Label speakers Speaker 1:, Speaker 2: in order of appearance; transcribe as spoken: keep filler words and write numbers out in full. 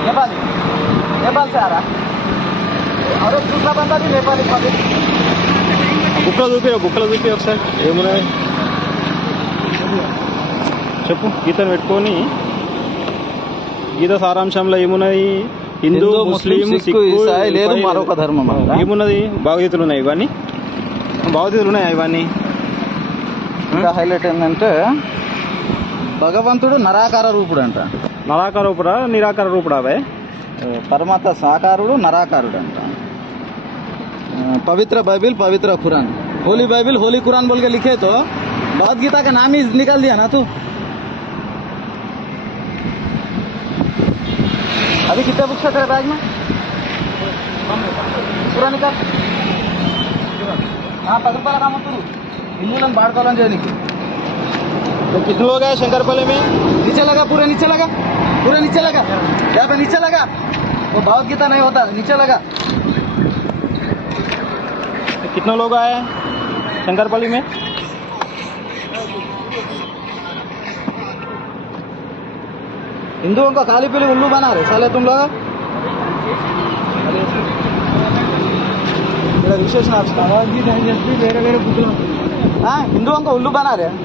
Speaker 1: नेपाली नेपाल से आ रहा और एक दूसरा बंदा भी नेपाली नेपाली
Speaker 2: బుక్లో చూపి బుక్లో చూపి ఒకసారి ఏమున్నాయి చెప్పు గీతను పెట్టుకొని గీత సారాంశంలో ఏమున్నది హిందూ ముస్లిం సిక్కు
Speaker 1: ఇసాయి లేదు మరొక ధర్మం
Speaker 2: ఏమున్నది భగవద్గీతలు ఉన్నాయి ఇవన్నీ భగవద్గీతలు ఉన్నాయి ఇవన్నీ
Speaker 1: ఇంకా హైలైట్ ఏంటంటే భగవంతుడు నరాకార రూపుడు అంట
Speaker 2: నరాకార రూపుడా నిరాకార రూపుడా అవే
Speaker 1: పరమాత్మ సాకారుడు నరాకారుడు అంట पवित्र बाइबिल पवित्र Quran holy Bible holy Quran बोल के लिखे तो भगवद गीता का नाम ही निकाल दिया ना तू अभी कितने बुक्स है तेरे बैग में पूरा निकाल हाँ पकड़ पा काम तू हिंदू बाढ़ कॉलोन जाने की
Speaker 2: तो कितने लोग हैं शंकरपल्ली में
Speaker 1: नीचे लगा पूरे नीचे लगा पूरे नीचे लगा यहाँ पे नीचे लगा वो भगवद गीता नहीं होता नीचे लगा
Speaker 2: कितने लोग आए हैं शंकरपल्ली में
Speaker 1: हिंदुओं को काली पीली उल्लू बना रहे साले तुम लोग विशेष हाँ हिंदुओं को उल्लू बना रहे